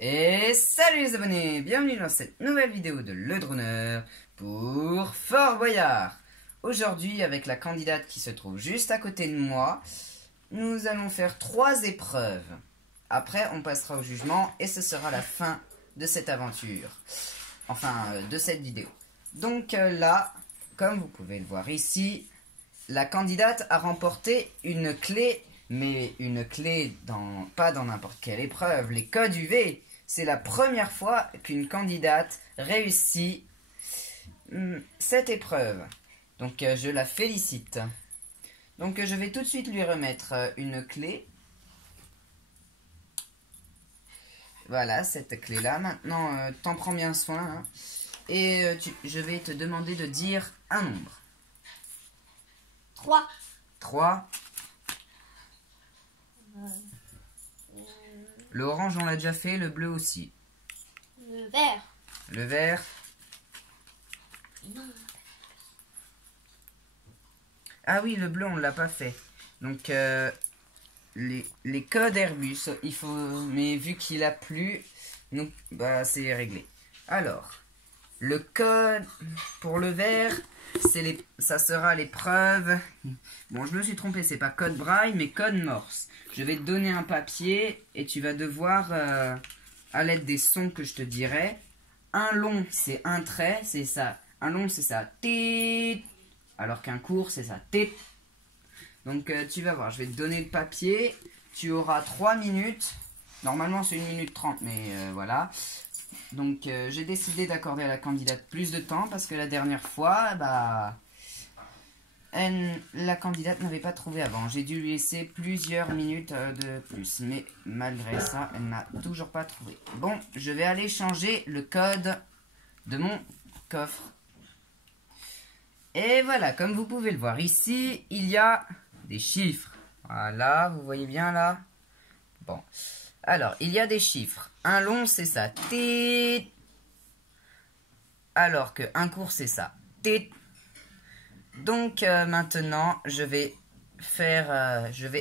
Et salut les abonnés, bienvenue dans cette nouvelle vidéo de Le Droneur pour Fort Boyard. Aujourd'hui, avec la candidate qui se trouve juste à côté de moi, nous allons faire 3 épreuves. Après, on passera au jugement et ce sera la fin de cette aventure. Enfin, de cette vidéo. Donc là, comme vous pouvez le voir ici, la candidate a remporté une clé, mais une clé pas dans n'importe quelle épreuve, les codes UV. C'est la première fois qu'une candidate réussit cette épreuve. Donc je la félicite. Donc je vais tout de suite lui remettre une clé. Voilà, cette clé-là. Maintenant, t'en prends bien soin. Hein. Et je vais te demander de dire un nombre. 3. 3. Le orange, on l'a déjà fait, le bleu aussi. Le vert. Le vert. Non. Ah oui, le bleu, on ne l'a pas fait. Donc, les codes Airbus, il faut... Mais vu qu'il a plu, donc, bah, c'est réglé. Alors, le code pour le vert, ça sera l'épreuve. Bon, je me suis trompé, c'est pas code braille, mais code morse. Je vais te donner un papier et tu vas devoir, à l'aide des sons que je te dirai, un long, c'est un trait, c'est ça. Un long, c'est ça. Tit. Alors qu'un court, c'est ça. Tit. Donc, tu vas voir, je vais te donner le papier. Tu auras 3 minutes. Normalement, c'est 1 minute 30, mais voilà. Donc, j'ai décidé d'accorder à la candidate plus de temps parce que la dernière fois, bah... la candidate n'avait pas trouvé avant. J'ai dû lui laisser plusieurs minutes de plus. Mais malgré ça, elle n'a toujours pas trouvé. Bon, je vais aller changer le code de mon coffre. Et voilà, comme vous pouvez le voir ici, il y a des chiffres. Voilà, vous voyez bien là. Bon, alors, il y a des chiffres. Un long, c'est ça. Tit. Alors qu'un court, c'est ça. Tit. Donc maintenant, je vais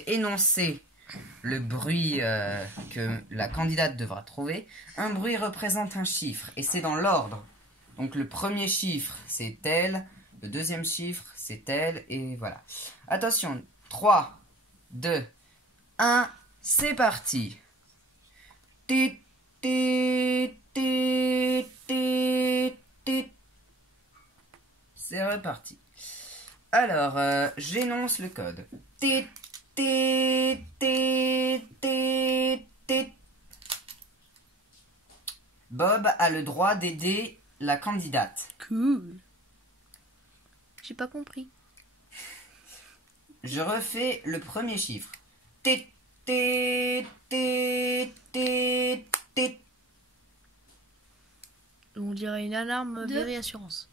énoncer le bruit que la candidate devra trouver. Un bruit représente un chiffre et c'est dans l'ordre. Donc le premier chiffre, c'est tel, le deuxième chiffre, c'est tel, et voilà. Attention, 3, 2, 1, c'est parti. Tit, tit, tit, tit, tit. C'est reparti. Alors, j'énonce le code. Tit, tit, tit, tit, tit. Bob a le droit d'aider la candidate. Cool. J'ai pas compris. Je refais le premier chiffre. Tit, tit, tit, tit, tit. On dirait une alarme Vériassurance.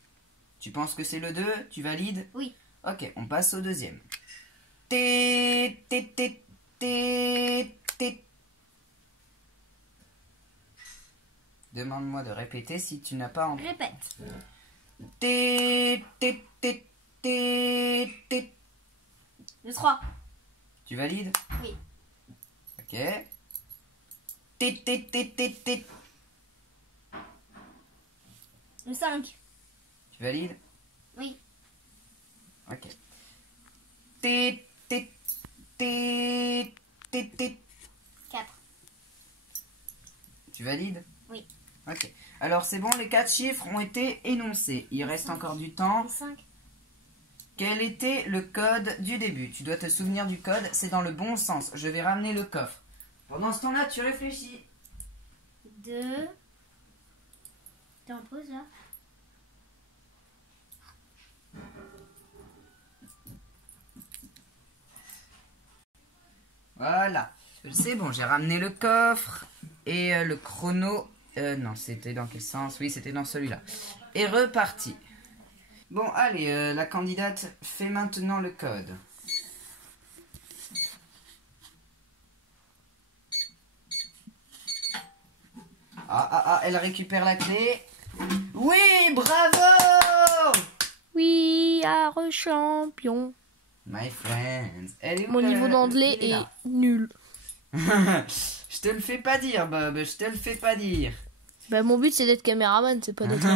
Tu penses que c'est le 2? Tu valides? Oui. Ok, on passe au deuxième. Tit, tit, tit, tit, tit. Demande-moi de répéter si tu n'as pas entendu. Répète. Tit, tit, tit, tit, tit. Le 3. Tu valides? Oui. Ok. Tit, tit, tit, tit, tit. Le 5. Tu valides? Oui. Ok. Tit, tit, tit, tit, tit. 4. Tu valides? Oui. Ok. Alors c'est bon, les 4 chiffres ont été énoncés. Il reste encore du temps. Le 5. Quel était le code du début? Tu dois te souvenir du code, c'est dans le bon sens. Je vais ramener le coffre. Pendant ce temps-là, tu réfléchis. 2. T'es en pause là? Voilà. C'est bon, j'ai ramené le coffre. Et le chrono... non, c'était dans quel sens? Oui, c'était dans celui-là. Et reparti. Bon, allez, la candidate fait maintenant le code. Ah, elle récupère la clé. Oui, bravo! We are champion. My friends. Elle est où, Mon niveau d'anglais est nul. Je te le fais pas dire, Bob. Je te le fais pas dire. Bah, mon but, c'est d'être caméraman, c'est pas d'être...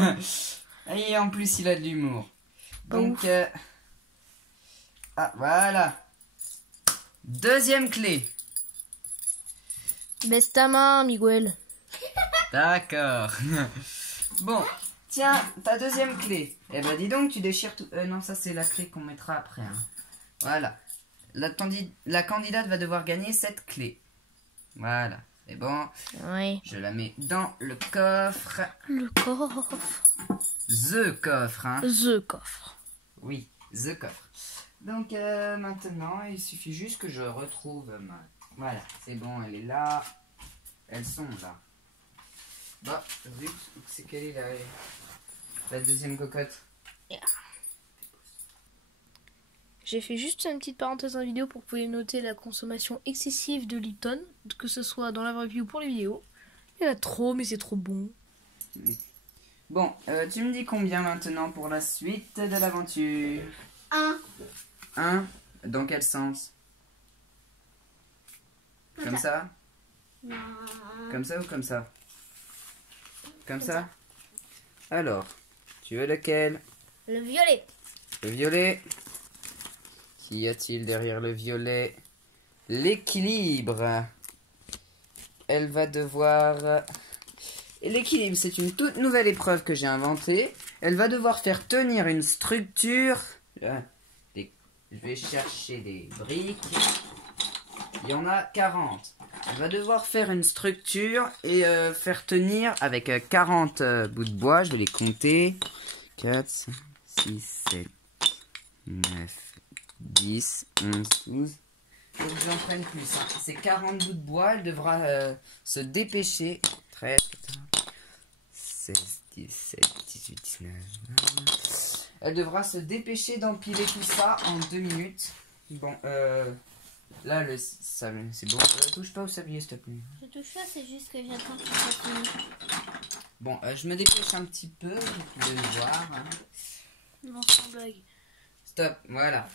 Et en plus, il a de l'humour. Pas Donc, ouf. ah, voilà. Deuxième clé. Baisse ta main, Miguel. D'accord. Bon, tiens, ta deuxième clé. Eh ben, dis donc, tu déchires tout... non, ça, c'est la clé qu'on mettra après. Hein. Voilà. La candidate va devoir gagner cette clé. Voilà. C'est bon. Oui. Je la mets dans le coffre. Le coffre. The coffre, hein. The coffre. Oui, the coffre. Donc, maintenant, il suffit juste que je retrouve ma... Voilà, c'est bon, elle est là. Elles sont là. Bah, vu c'est quelle est la deuxième cocotte. J'ai fait juste une petite parenthèse dans la vidéo pour que vous puissiez noter la consommation excessive de Lipton, que ce soit dans la vraie vie ou pour les vidéos. Il y en a trop, mais c'est trop bon. Oui. Bon, tu me dis combien maintenant pour la suite de l'aventure? 1. 1. Dans quel sens? Comme ça? Non. Comme ça ou comme ça? Comme ça? Alors, tu veux lequel? Le violet. Le violet. Qu'y a-t-il derrière le violet? L'équilibre. Elle va devoir... L'équilibre, c'est une toute nouvelle épreuve que j'ai inventée. Elle va devoir faire tenir une structure. Je vais chercher des briques. Il y en a 40. Elle va devoir faire une structure et faire tenir avec 40 bouts de bois. Je vais les compter. 4, 5, 6, 7, 9, 10, 11, 12. Faut que j'en prenne plus. Hein. C'est 40 bouts de bois. Elle devra se dépêcher. 13, 14, 16, 17, 18, 19, 20. Elle devra se dépêcher d'empiler tout ça en 2 minutes. Bon, là, c'est bon. Touche pas au sablier, s'il te plaît. Je touche pas, c'est juste que j'attends que ça finisse. Bon, je me dépêche un petit peu, vous pouvez le voir. Hein. Non, sans blague. Stop, voilà.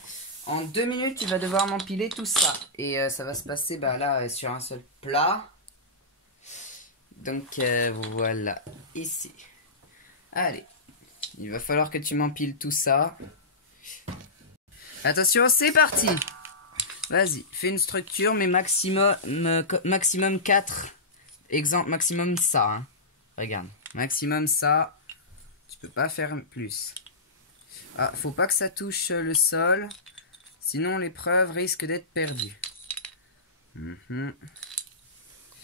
En 2 minutes, il va devoir m'empiler tout ça. Et ça va se passer là sur un seul plat. Donc voilà, ici. Allez, il va falloir que tu m'empiles tout ça. Attention, c'est parti. Vas-y, fais une structure, mais maximum 4. Exemple, maximum ça. Hein. Regarde, maximum ça. Tu peux pas faire plus. Ah, faut pas que ça touche le sol. Sinon, l'épreuve risque d'être perdue.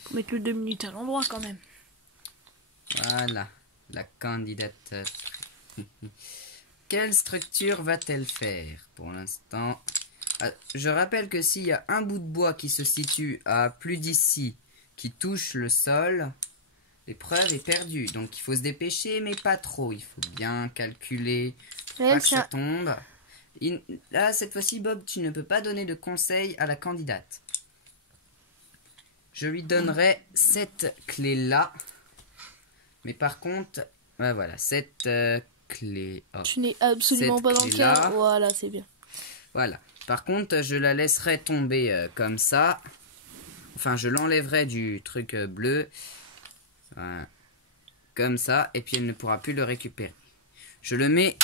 Faut mettre le 2 minutes à l'endroit quand même. Voilà, la candidate. Quelle structure va-t-elle faire pour l'instant? Je rappelle que s'il y a un bout de bois qui se situe à plus d'ici, qui touche le sol, l'épreuve est perdue. Donc il faut se dépêcher, mais pas trop. Il faut bien calculer pour pas que ça tombe. Là, cette fois-ci, Bob, tu ne peux pas donner de conseils à la candidate. Je lui donnerai cette clé-là. Mais par contre, voilà, cette clé... Oh, tu n'es absolument pas dans le cas. Voilà, c'est bien. Voilà. Par contre, je la laisserai tomber comme ça. Enfin, je l'enlèverai du truc bleu. Voilà. Comme ça. Et puis, elle ne pourra plus le récupérer. Je le mets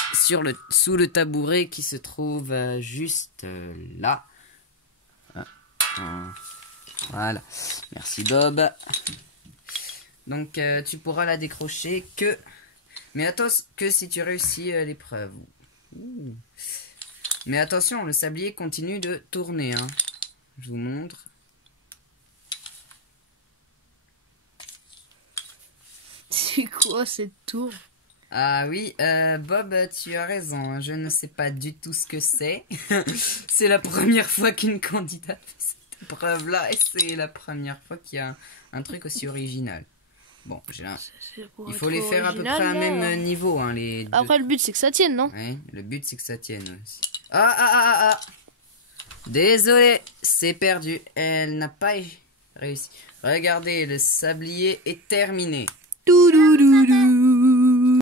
sous le tabouret qui se trouve juste là. Voilà. Merci, Bob. Donc, tu pourras la décrocher que... Mais attention, que si tu réussis l'épreuve. Mais attention, le sablier continue de tourner. Hein. Je vous montre. C'est quoi cette tour? Ah oui, Bob, tu as raison. Je ne sais pas du tout ce que c'est. C'est la première fois qu'une candidate fait cette épreuve-là. Et c'est la première fois qu'il y a un truc aussi original. Bon, il faut les faire à peu près à même niveau. Hein, les deux. Après, le but, c'est que ça tienne, non? Ouais, le but, c'est que ça tienne aussi. Ah. Désolé, c'est perdu. Elle n'a pas réussi. Regardez, le sablier est terminé. Toudoudou.